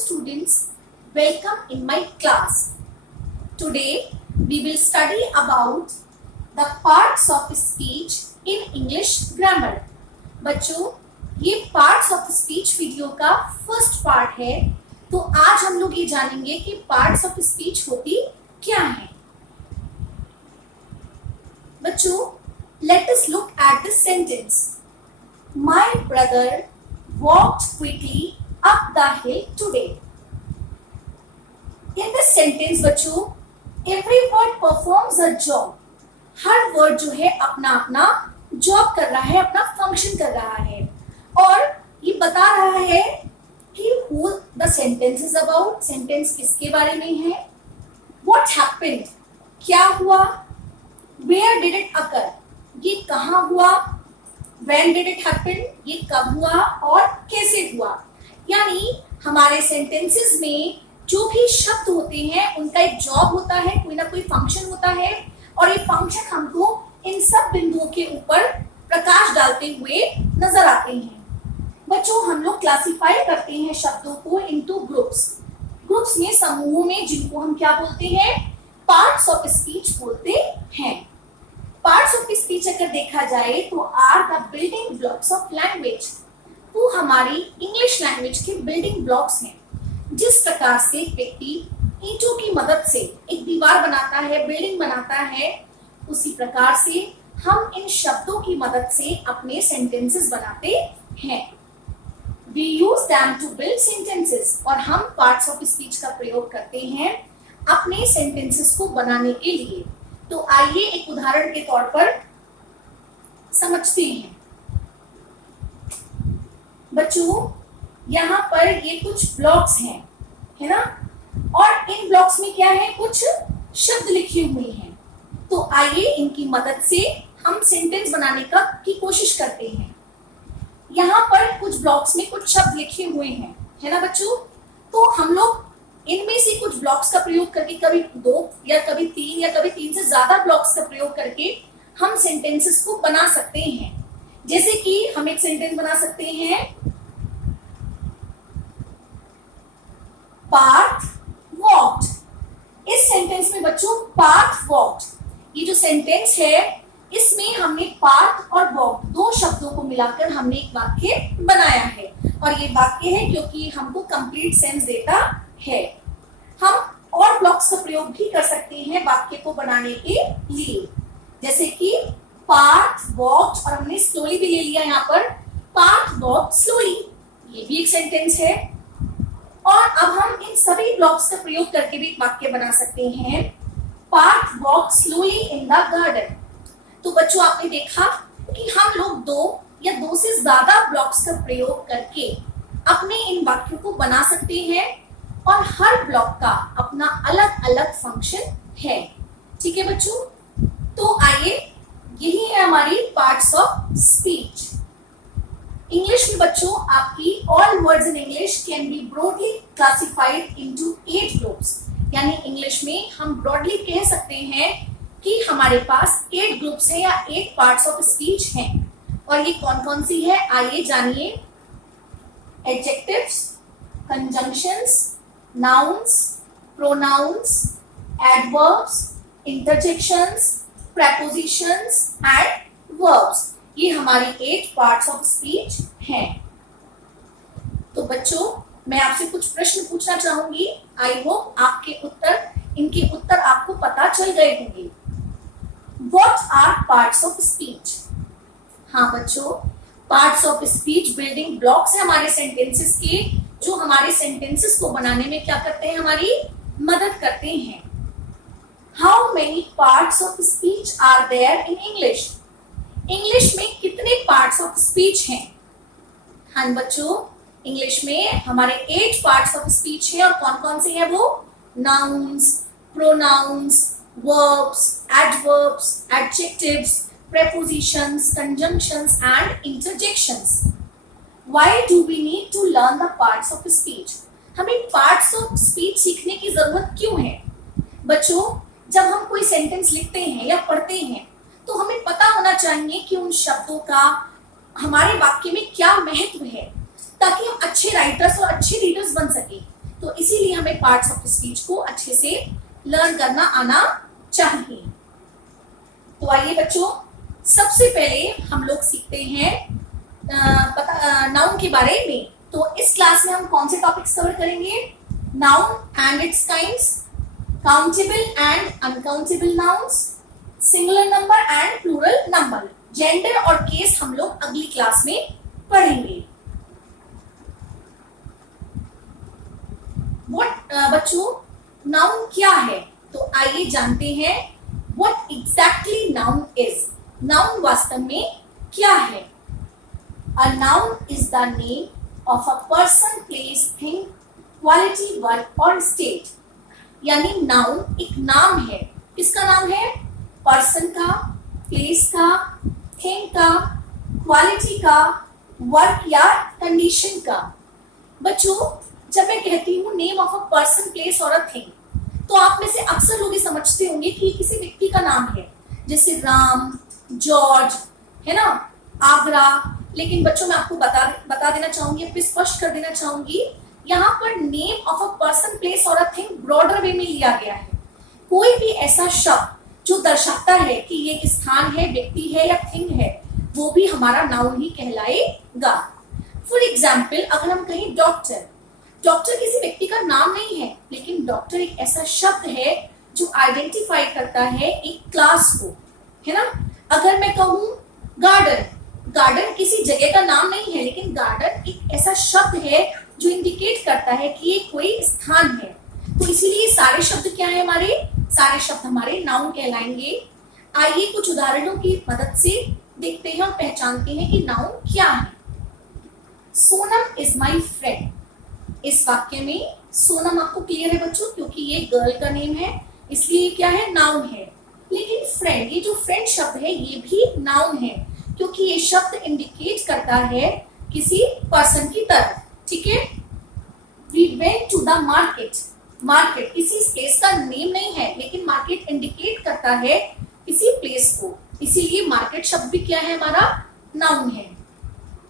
students, welcome in my class. Today we will study about the parts of speech in English grammar. बच्चों, ये parts of speech video का first part है, तो आज हम लोग ये जानेंगे कि parts of speech होती क्या है। बच्चों, let us look at the sentence. My brother walked quickly up the hill today. In this sentence बच्चों, every word performs a job. Her word जो है अपना अपना जॉब कर रहा है, अपना फंक्शन कर रहा है, और ये बता रहा है कि who the sentence is about. Sentence किसके बारे में है? What happened? क्या हुआ? Where did it occur? ये कहाँ हुआ? When did it happen? ये कब हुआ और कैसे हुआ? यानी हमारे सेंटेंसेस में जो भी शब्द होते हैं उनका एक जॉब होता है, कोई ना कोई फंक्शन होता है, और ये फंक्शन हमको इन सब बिंदुओं के ऊपर प्रकाश डालते हुए नजर आते हैं। बच्चों, हम लोग क्लासिफाई करते हैं शब्दों को इनटू ग्रुप्स। ग्रुप्स में, समूहों में, जिनको हम क्या बोलते हैं? पार्ट्स ऑफ स्पीच बोलते हैं। पार्ट्स ऑफ स्पीच अगर देखा जाए तो are the building blocks of language. वो हमारी इंग्लिश लैंग्वेज के बिल्डिंग ब्लॉक्स हैं। जिस प्रकार से व्यक्ति ईंटों की मदद से एक दीवार बनाता है, बिल्डिंग बनाता है, उसी प्रकार से हम इन शब्दों की मदद से अपने सेंटेंसेस बनाते हैं। We use them to build sentences, और हम पार्ट्स ऑफ स्पीच का प्रयोग करते हैं अपने सेंटेंसेस को बनाने के लिए। तो आइए एक उदाहरण के तौर पर समझते हैं। बच्चों, यहाँ पर ये कुछ ब्लॉक्स हैं, है ना, और इन ब्लॉक्स में क्या है? कुछ शब्द लिखे हुए हैं। तो आइए इनकी मदद से हम सेंटेंस बनाने की कोशिश करते हैं। यहाँ पर कुछ ब्लॉक्स में कुछ शब्द लिखे हुए हैं, है ना बच्चों। तो हम लोग इनमें से कुछ ब्लॉक्स का प्रयोग करके, कभी 2 या कभी 3 या कभी 3 से ज्यादा ब्लॉक्स का प्रयोग करके हम सेंटेंसेस को बना सकते हैं। जैसे कि हम एक सेंटेंस बना सकते हैं, पार्थ वॉक्ड। इस सेंटेंस में बच्चों पार्थ वॉक्ड, ये जो सेंटेंस है इसमें हमने पार्थ और वॉक्ड 2 शब्दों को मिलाकर हमने एक वाक्य बनाया है, और ये वाक्य है क्योंकि हमको कंप्लीट सेंस देता है। हम और ब्लॉक्स का प्रयोग भी कर सकते हैं वाक्य को बनाने के लिए, जैसे कि पार्थ वॉक्ड, और हमने स्लोली भी ले लिया यहाँ पर, पार्थ वॉक्ड स्लोली, ये भी एक सेंटेंस है। और अब हम इन सभी ब्लॉक्स का प्रयोग करके भी एक वाक्य बना सकते हैं, Parth walked slowly in the garden. तो बच्चों, आपने देखा कि हम लोग 2 या 2 से ज्यादा ब्लॉक्स का प्रयोग करके अपने इन वाक्यों को बना सकते हैं, और हर ब्लॉक का अपना अलग अलग फंक्शन है। ठीक है बच्चों, तो आइए, यही है हमारी पार्ट्स ऑफ स्पीच। इंग्लिश में बच्चों आपकी all words in English can be broadly classified into 8 groups. यानी इंग्लिश में हम ब्रॉडली कह सकते हैं कि हमारे पास 8 ग्रुप्स हैं या 8 पार्ट्स ऑफ स्पीच हैं। और ये कौन कौन सी है, आइए जानिए। Adjectives, conjunctions, nouns, pronouns, adverbs, interjections, prepositions and verbs, ये हमारी 8 parts of speech हैं। तो बच्चों, मैं आपसे कुछ प्रश्न पूछना चाहूंगी। आई होप इनके उत्तर आपको पता चल गए होंगे। What are parts of speech? हाँ बच्चों, parts of speech building blocks है हमारे सेंटेंसेस के, जो हमारे सेंटेंसेस को बनाने में क्या करते हैं? हमारी मदद करते हैं। How many parts of speech are there in English? English में कितने पार्ट्स ऑफ स्पीच हैं? हाँ बच्चों, इंग्लिश में हमारे 8 पार्ट्स ऑफ स्पीच है, और कौन कौन से हैं वो? Nouns, pronouns, verbs, adverbs, adjectives, prepositions, conjunctions and interjections. Why do we need to learn the parts of speech? हमें parts of speech सीखने की जरूरत क्यों है? बच्चों, जब हम कोई सेंटेंस लिखते हैं या पढ़ते हैं तो हमें पता होना चाहिए कि उन शब्दों का हमारे वाक्य में क्या महत्व है, ताकि हम अच्छे राइटर्स और अच्छे रीडर्स बन सके। तो इसीलिए हमें पार्ट्स ऑफ स्पीच को अच्छे से लर्न करना आना चाहिए। तो आइए बच्चों, सबसे पहले हम लोग सीखते हैं नाउन के बारे में। तो इस क्लास में हम कौन से टॉपिक्स कवर करेंगे? Noun and its kinds, countable and uncountable nouns, singular number and plural number, gender और केस हम लोग अगली क्लास में पढ़ेंगे। बच्चों, नाउन क्या है? तो आइए जानते हैं what exactly noun is. Noun वास्तव में क्या है? A noun is the name of a person, place, thing, quality, work और स्टेट। यानी नाउन एक नाम है। किसका नाम है? पर्सन का, प्लेस का, थिंग का, क्वालिटी का, वर्क या कंडीशन का। बच्चों, जब मैं कहती हूँ name of a person, place और अ थिंग, तो आप में से अक्सर लोग ये समझते होंगे कि किसी व्यक्ति का नाम है, जैसे राम, जॉर्ज, है ना, आगरा। लेकिन बच्चों, मैं आपको बता देना चाहूंगी, स्पष्ट कर देना चाहूंगी, यहाँ पर name of a person, place और अ थिंग ब्रॉडर वे में लिया गया है। कोई भी ऐसा शब्द जो दर्शाता है कि ये एक स्थान है, व्यक्ति है या थिंग है, वो भी हमारा नाउन ही कहलाएगा। फॉर एग्जाम्पल, अगर हम कहें डॉक्टर, डॉक्टर किसी व्यक्ति का नाम नहीं है, लेकिन डॉक्टर एक ऐसा शब्द है जो आइडेंटिफाई करता है एक क्लास को, है ना। अगर मैं कहूँ गार्डन, गार्डन किसी जगह का नाम नहीं है, लेकिन गार्डन एक ऐसा शब्द है जो इंडिकेट करता है कि ये कोई स्थान है। तो इसीलिए सारे शब्द क्या है? हमारे सारे शब्द हमारे नाउन कहलाएंगे। आइए कुछ उदाहरणों की मदद से देखते हैं और पहचानते हैं कि नाउन क्या है। Sonam is my friend. इस वाक्य में सोनम आपको क्लियर है बच्चों, क्योंकि ये गर्ल का नेम है, इसलिए क्या है? नाउन है। लेकिन फ्रेंड, ये जो फ्रेंड शब्द है, ये भी नाउन है, क्योंकि ये शब्द इंडिकेट करता है किसी पर्सन की तरफ। ठीक है। We went to the market. Market किसी प्लेस का नेम नहीं है, लेकिन मार्केट इंडिकेट करता है किसी प्लेस को, इसीलिए मार्केट शब्द भी क्या है? हमारा नाउन है।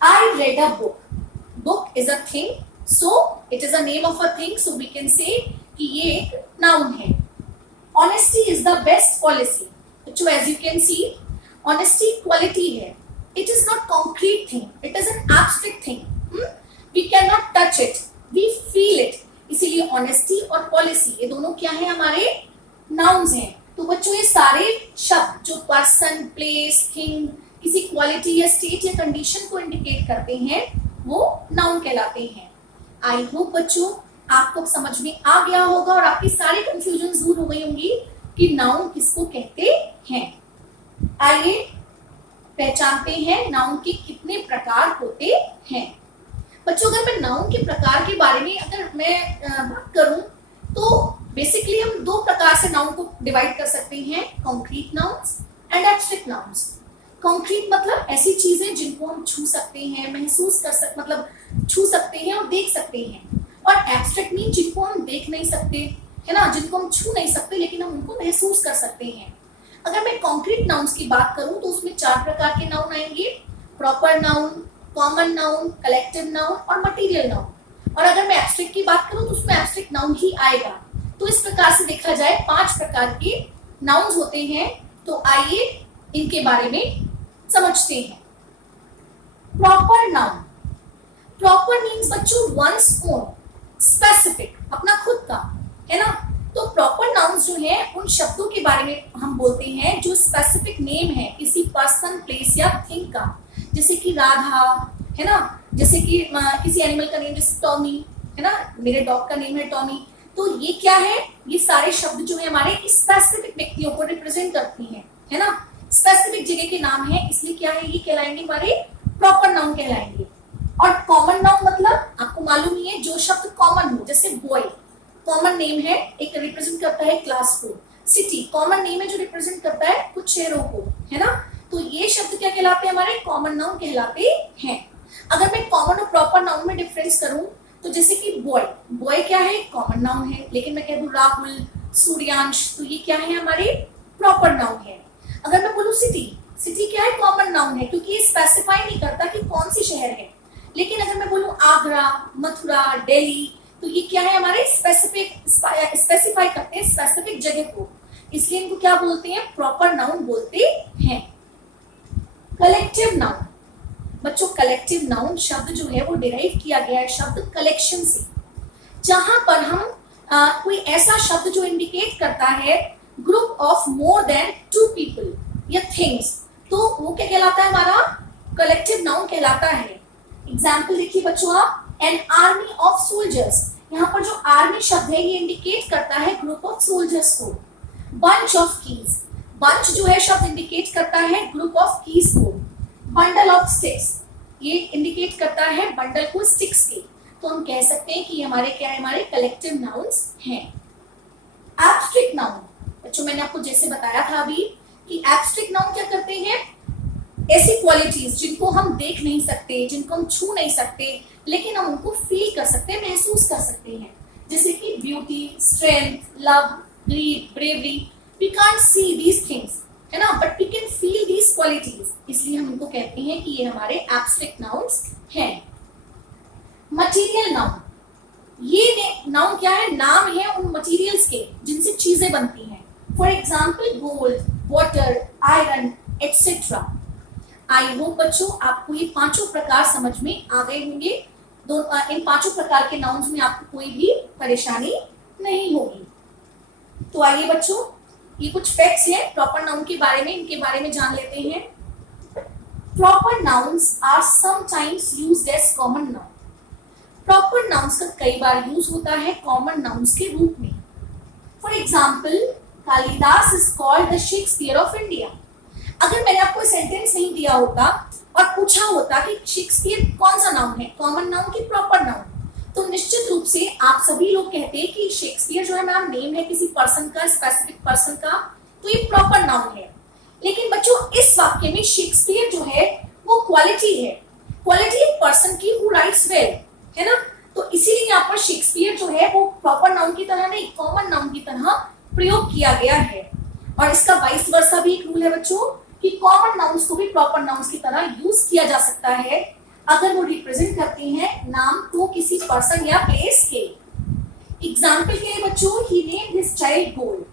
I read a book. Book is a thing, so it is a name of a thing, so we can say कि ये एक noun है। Honesty is the best policy। So as you can see, honesty quality है। It is not concrete thing, it is an abstract thing। We cannot touch it, we feel it। इसीलिए honesty और policy ये दोनों क्या है? हमारे nouns हैं। तो बच्चों, ये सारे शब्द जो person, place, thing, किसी क्वालिटी या स्टेट या कंडीशन को इंडिकेट करते हैं, वो नाउन कहलाते हैं। आई होप बच्चों आपको समझ में आ गया होगा और आपकी सारी कंफ्यूजन दूर हो गई होंगी कि नाउन किसको कहते हैं। आइए पहचानते हैं नाउन के कितने प्रकार होते हैं। बच्चों, अगर मैं नाउन के प्रकार के बारे में अगर मैं बात करूं, तो बेसिकली हम दो प्रकार से नाउन को डिवाइड कर सकते हैं, concrete nouns and abstract nouns. Concrete मतलब ऐसी चीजें जिनको हम छू सकते हैं, महसूस कर सकते, मतलब छू सकते हैं और देख सकते हैं। और एब्स्ट्रैक्ट मीन जिनको हम देख नहीं सकते, है ना, जिनको हम छू नहीं सकते, लेकिन हम उनको महसूस कर सकते हैं। अगर मैं कॉन्क्रीट नाउन्स की बात करूं, तो उसमें 4 प्रकार के नाउन आएंगे: proper noun, common noun, collective noun और मटेरियल नाउन। और अगर मैं एब्स्ट्रैक्ट की बात करूं, तो उसमें एब्स्ट्रैक्ट नाउन ही आएगा। तो इस प्रकार से देखा जाए 5 प्रकार के नाउन्स होते हैं। तो आइए इनके बारे में समझते हैं। प्रॉपर नाउन, प्रॉपर मीन्स बच्चों वंस ओन, स्पेसिफिक, अपना खुद का, है ना। तो प्रॉपर नाउन्स जो हैं, उन शब्दों के बारे में हम बोलते हैं जो स्पेसिफिक नेम है किसी पर्सन, प्लेस या थिंग का। जैसे कि राधा, है ना, जैसे कि किसी एनिमल का नेम, जैसे टॉमी, है ना, मेरे डॉग का नेम है टॉमी। तो ये क्या है? ये सारे शब्द जो है हमारे स्पेसिफिक व्यक्तियों को रिप्रेजेंट करती हैं, है ना, स्पेसिफिक जगह के नाम है, इसलिए क्या है? ये कहलाएंगे हमारे प्रॉपर नाउन कहलाएंगे। और कॉमन नाउन मतलब आपको मालूम ही है, जो शब्द कॉमन हो, जैसे बॉय कॉमन नेम है, एक रिप्रेजेंट करता है क्लास को। सिटी कॉमन नेम है जो रिप्रेजेंट करता है कुछ शहरों को, है ना। तो ये शब्द क्या कहलाते हैं? हमारे कॉमन नाउन कहलाते हैं। अगर मैं कॉमन और प्रॉपर नाउन में डिफरेंस करूं, तो जैसे कि बॉय, बॉय क्या है? कॉमन नाउन है। लेकिन मैं कह दूं राहुल, सूर्यांश, तो ये क्या है? हमारे प्रॉपर नाउन है। अगर मैं बोलूं सिटी, सिटी क्या है? कॉमन नाउन है, क्योंकि ये स्पेसिफाई नहीं करता कि कौन सी शहर है। लेकिन अगर मैं बोलूं आगरा, मथुरा, दिल्ली, तो ये क्या है हमारे स्पेसिफाई करते हैं स्पेसिफिक जगह को, इसलिए इनको क्या बोलते हैं, प्रॉपर नाउन बोलते हैं। कलेक्टिव नाउन बच्चों, कलेक्टिव नाउन शब्द जो है वो डिराइव किया गया है शब्द कलेक्शन से, जहां पर हम कोई ऐसा शब्द जो इंडिकेट करता है group of more than 2 people या थिंग्स, तो वो क्या कहलाता है, हमारा कलेक्टिव नाउन कहलाता है। एग्जाम्पल देखिए बच्चों आप, एन आर्मी ऑफ सोल्जर्स, यहाँ पर जो आर्मी शब्द है ये इंडिकेट करता है ग्रुप ऑफ सोल्जर्स को। बंच ऑफ कीज, बंच जो है शब्द इंडिकेट करता है ग्रुप ऑफ कीज को। बंडल ऑफ स्टिक्स, ये इंडिकेट करता है बंडल को स्टिक्स के, तो हम कह सकते हैं कि ये हमारे क्या है, हमारे कलेक्टिव नाउन्स हैं। एब्स्ट्रैक्ट नाउन बच्चों, मैंने आपको जैसे बताया था अभी कि एब्स्ट्रैक्ट नाउन क्या करते हैं, ऐसी क्वालिटीज जिनको हम देख नहीं सकते, जिनको हम छू नहीं सकते, लेकिन हम उनको फील कर सकते हैं, महसूस कर सकते हैं, जैसे कि beauty, strength, love, greed, bravery. We can't see these things, है ना, but we can feel these qualities, इसलिए हम इनको कहते हैं कि ये हमारे एब्स्ट्रैक्ट नाउन्स हैं। मटीरियल नाउन, ये नाउन क्या है, नाम है उन मटीरियल्स के जिनसे चीजें बनती हैं। For example gold, water, iron etcetera. I hope बच्चों आपको ये पांचों प्रकार समझ में आ गए होंगे। इन पांचों प्रकार के नाउन्स में आपको कोई भी परेशानी नहीं होगी। तो आइए बच्चों, ये कुछ फैक्ट्स हैं प्रॉपर नाउन के बारे में, इनके बारे में जान लेते हैं। Proper nouns are sometimes used as common noun. Proper nouns का कई बार यूज होता है कॉमन नाउन्स के रूप में। For example, Kalidas is called the Shakespeare of India. अगर मैंने आपको सेंटेंस नहीं दिया होता और पूछा होता कि शेक्सपियर कौन सा नाउन है, कॉमन नाउन की प्रॉपर नाउन, तो निश्चित रूप से आप सभी लोग कहते हैं कि शेक्सपियर जो है मैम नेम है किसी पर्सन का, स्पेसिफिक पर्सन का, तो ये प्रॉपर नाउन है। लेकिन बच्चों इस वाक्य में शेक्सपियर जो है वो क्वालिटी है, क्वालिटी एक पर्सन की हु राइट्स वेल, है ना, तो इसीलिए यहाँ पर शेक्सपियर जो है वो प्रॉपर नाउन की तरह नहीं, कॉमन नाउन की तरह प्रयोग किया गया है। और इसका वाइस वर्सा भी एक रूल है बच्चों कि कॉमन नाउन्स को भी प्रॉपर नाउन्स की तरह यूज किया जा सकता है अगर वो रिप्रेजेंट करते हैं नाम को किसी पर्सन या प्लेस के। एग्जाम्पल के लिए बच्चों, ही नेम्ड हिज चाइल्ड गोल्ड।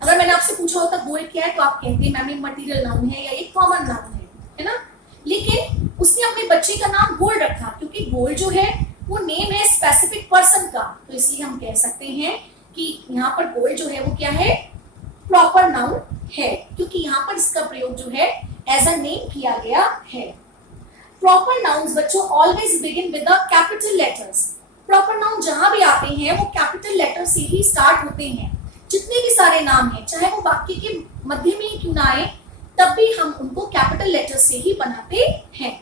अगर मैंने आपसे पूछा होता गोल्ड क्या है, तो आप कहते हैं मैम ये मटीरियल नाउन है या ये कॉमन नाउन है ना, लेकिन उसने अपने बच्चे का नाम गोल्ड रखा क्योंकि गोल्ड जो है वो नेम है स्पेसिफिक पर्सन का, तो इसलिए हम कह सकते हैं कि यहाँ पर गोल्ड जो है वो क्या है, प्रॉपर नाउन है, क्योंकि यहाँ पर इसका प्रयोग जो है एज अ नेम किया गया है। प्रॉपर नाउन्स बच्चों always begin with the capital letters. Proper noun जहां भी आते हैं वो कैपिटल लेटर से ही स्टार्ट होते हैं। जितने भी सारे नाम हैं, चाहे वो वाक्य के मध्य में ही क्यों ना आए, तब भी हम उनको कैपिटल लेटर से ही बनाते हैं।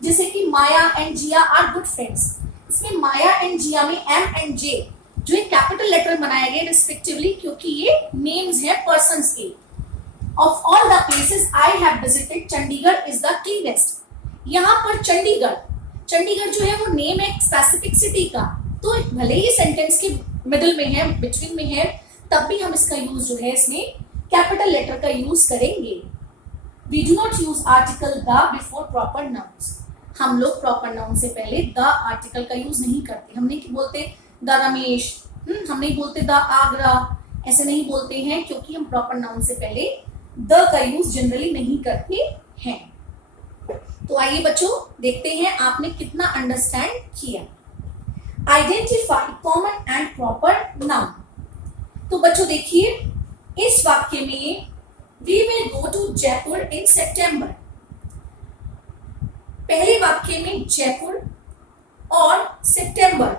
जैसे कि Maya and Jiya are good friends, इसमें माया एंड जिया में एम एंड जे जो एक कैपिटल लेटर बनाए गए रिस्पेक्टिवली, क्योंकि ये नेम्स हैं पर्सन्स के। Of all the places I have visited, Chandigarh is the cleanest. यहाँ पर चंडीगढ़, चंडीगढ़ जो है वो नेम है स्पेसिफिक सिटी का, तो भले ही सेंटेंस के मिडिल में है, बिटवीन में है, तब भी हम इसका यूज जो है इसमें कैपिटल लेटर का यूज करेंगे। We do not use article the before proper nouns. हम लोग प्रॉपर नाउन से पहले द आर्टिकल का यूज नहीं करते। हम नहीं बोलते द रमेश, हम नहीं बोलते द आगरा, ऐसे नहीं बोलते हैं, क्योंकि हम प्रॉपर नाउन से पहले द का यूज जनरली नहीं करते हैं। तो आइए बच्चों देखते हैं आपने कितना अंडरस्टैंड किया। Identify common and proper noun. तो बच्चों देखिए इस वाक्य में we will go to Jaipur in September. पहले वाक्य में जयपुर और सितंबर